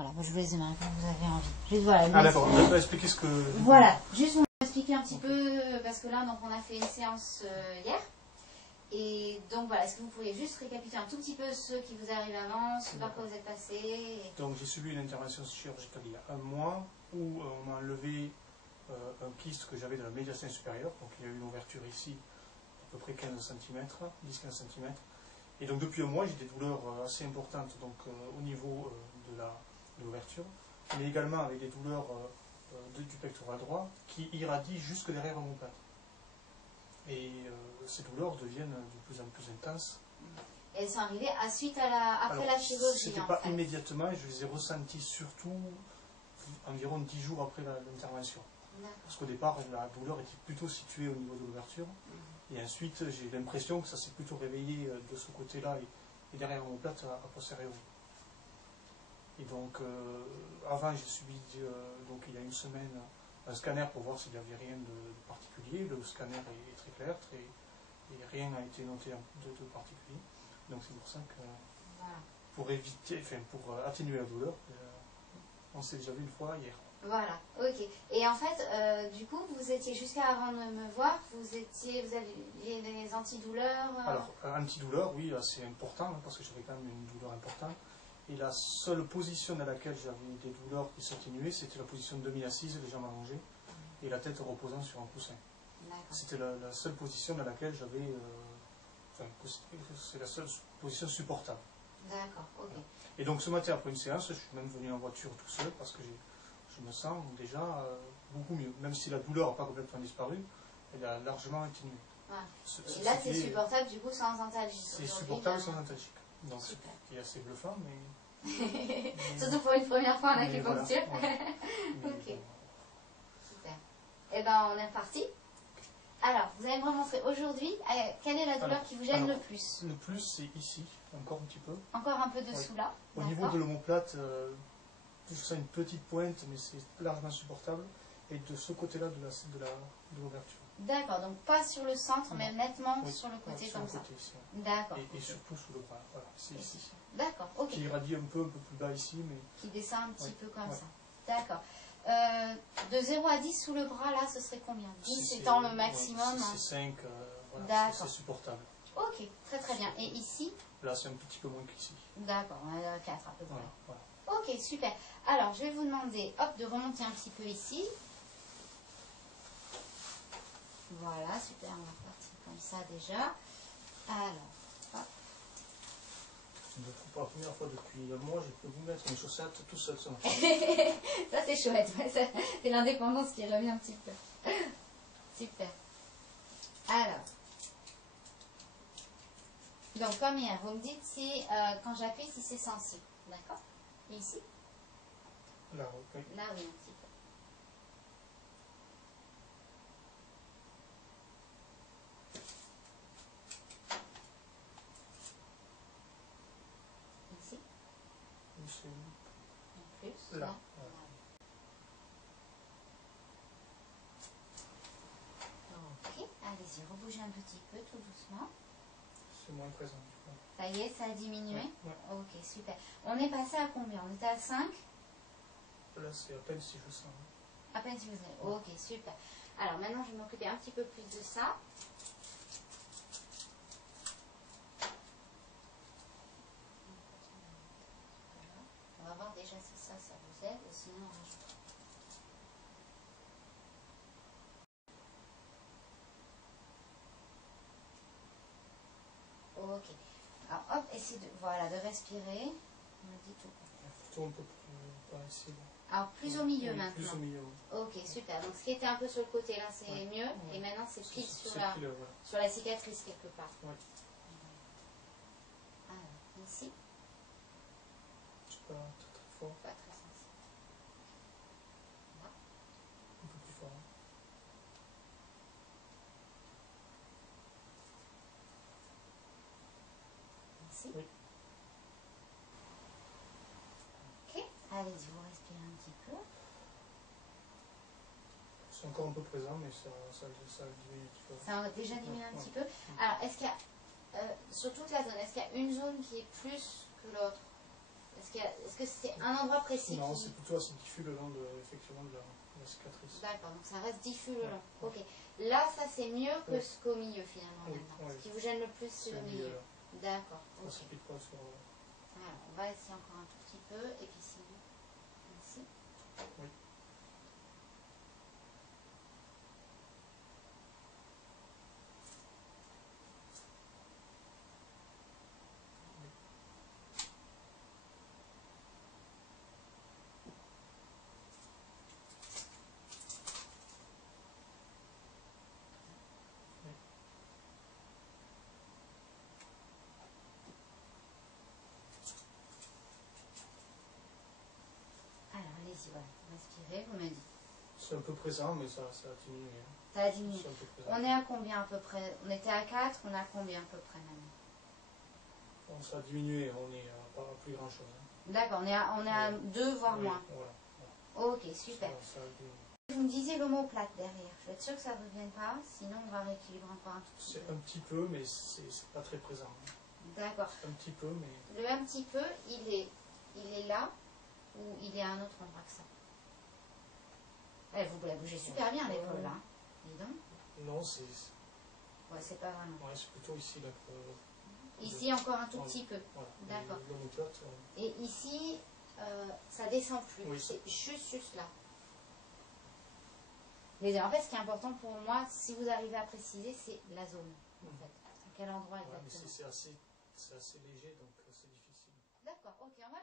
Voilà, je vous laisse demain quand vous avez envie. Juste, voilà, ah d'accord, on va expliquer ce que... Voilà, juste vous expliquer un petit peu, parce que là, donc, on a fait une séance hier. Et donc voilà, est-ce que vous pourriez juste récapituler un tout petit peu ce qui vous arrive avant, ce par quoi vous êtes passé Donc j'ai subi une intervention chirurgicale il y a un mois où on m'a enlevé un kyste que j'avais de la médiastin supérieure. Donc il y a eu une ouverture ici, à peu près 15 cm, 10-15 cm. Et donc depuis un mois, j'ai des douleurs assez importantes donc, au niveau de l'ouverture, mais également avec des douleurs du pectoral droit qui irradient jusque derrière l'omoplate. Et ces douleurs deviennent de plus en plus intenses. Et elles sont arrivées après la chirurgie. C'était pas immédiatement, je les ai ressenties surtout environ 10 jours après l'intervention. Parce qu'au départ, la douleur était plutôt située au niveau de l'ouverture. Et ensuite, j'ai l'impression que ça s'est plutôt réveillé de ce côté-là et derrière l'omoplate à posteriori. Et donc, avant, j'ai subi, donc il y a une semaine, un scanner pour voir s'il n'y avait rien de particulier. Le scanner est très clair et rien n'a été noté de particulier. Donc c'est pour ça que, pour éviter, enfin pour atténuer la douleur, on s'est déjà vu une fois hier. Voilà, ok. Et en fait, du coup, vous étiez jusqu'à avant de me voir, vous aviez des antidouleurs Alors, antidouleur, oui, c'est important, hein, parce que j'avais quand même une douleur importante. Et la seule position dans laquelle j'avais des douleurs qui s'atténuaient, c'était la position demi-assise, les jambes allongées, et la tête reposant sur un coussin. C'était la seule position dans laquelle j'avais... c'est la seule position supportable. D'accord, ok. Et donc ce matin, après une séance, je suis même venu en voiture tout seul, parce que je me sens déjà beaucoup mieux. Même si la douleur n'a pas complètement disparu, elle a largement atténué. Et là, c'est supportable du coup sans antalgique. C'est supportable sans antalgique. Donc ce qui est assez bluffant, mais... Surtout pour une première fois en acupuncture. Voilà, ok. Super. Eh bien, on est reparti. Alors, vous allez me remontrer aujourd'hui quelle est la douleur qui vous gêne le plus. Le plus, c'est ici, encore un petit peu. Encore un peu dessous là. Au niveau de l'omoplate, je sens une petite pointe, mais c'est largement supportable. Et de ce côté-là de l'ouverture. D'accord, donc pas sur le centre, mais nettement sur le côté comme ça. D'accord. Et surtout sous le bras, voilà, c'est ici. D'accord, ok. Qui irradie un peu plus bas ici, mais... Qui descend un petit peu comme ça. D'accord. De 0 à 10 sous le bras, là, ce serait combien? 10 étant le maximum. C'est 5, voilà, c'est supportable. Ok, très très bien. Et ici? Là, c'est un petit peu moins qu'ici. D'accord, on a 4 à peu près. Voilà. Ok, super. Alors, je vais vous demander, hop, de remonter un petit peu ici. Voilà, super, on va partir comme ça déjà. Alors, hop. Pour la première fois depuis un mois, je peux vous mettre mes chaussettes tout seul. Ça c'est chouette, c'est l'indépendance qui revient un petit peu. Super. Alors, donc comme hier, vous me dites si, quand j'appuie, si c'est sensible. D'accord? Et ici? Là, oui. Là, oui, un petit peu. Ici? Plus? Là. Ok, allez-y, rebougez un petit peu, tout doucement. C'est moins présent. Ça y est, ça a diminué? Ouais. Ok, super. On est passé à combien? On était à 5? Là, c'est à peine si je sens. À peine si vous avez. Ok, super. Alors maintenant, je vais m'occuper un petit peu plus de ça. On va voir déjà si ça vous aide, sinon on rajoute. Ok. Alors hop, essayez de respirer. On me dit tout. Plutôt un peu plus par ici. Alors plus au milieu maintenant. Plus au milieu. Ok, super. Donc ce qui était un peu sur le côté là, c'est mieux. Ouais. Et maintenant c'est pile sur la cicatrice quelque part. Ouais. Alors, ici. C'est pas très fort. Pas très sensible. Là. Un peu plus fort. Ici. Oui. Ok, allez-y, vous respirez un petit peu. C'est encore un peu présent, mais ça diminue un petit peu. Ça a déjà diminué un petit peu. Alors, est-ce qu'il y a, sur toute la zone, est-ce qu'il y a une zone qui est plus que l'autre? Est-ce que c'est un endroit précis? Non, c'est plutôt assez diffus le long effectivement, de la cicatrice. D'accord, donc ça reste diffus le long. Ok. Là, ça c'est mieux que ce qu'au milieu finalement maintenant. Ce qui vous gêne le plus, c'est le milieu. D'accord. Ça se pique pas sur... Alors, on va essayer encore un tout petit peu. Et puis sinon, ici. Oui. Alors, allez-y, voilà. Respirez, vous me dites. C'est un peu présent, mais ça a diminué. Ça a diminué. On est à combien à peu près? On était à 4, on est à combien à peu près maintenant? Bon, ça a diminué, on est pas à plus grand chose. D'accord, on est à 2 voire moins. Voilà. Ok, super. Ça a diminué. Vous me disiez l'omoplate derrière. Je vais être sûre que ça ne revienne pas, sinon on va rééquilibrer encore un tout petit peu. C'est un petit peu, mais c'est pas très présent. D'accord. Un petit peu, mais... Le un petit peu, il est là ou il est à un autre endroit que ça? Vous la bougez super bien l'épaule là. Dis donc. Non, c'est... Ouais, c'est pas vraiment. Ouais, c'est plutôt ici là. Ici encore un tout petit peu. Voilà. D'accord. L'omoplate. Et ici, ça descend plus. Oui. C'est juste là. Mais en fait, ce qui est important pour moi, si vous arrivez à préciser, c'est la zone. En fait. À quel endroit exactement? C'est assez léger, donc c'est difficile. D'accord, ok, on va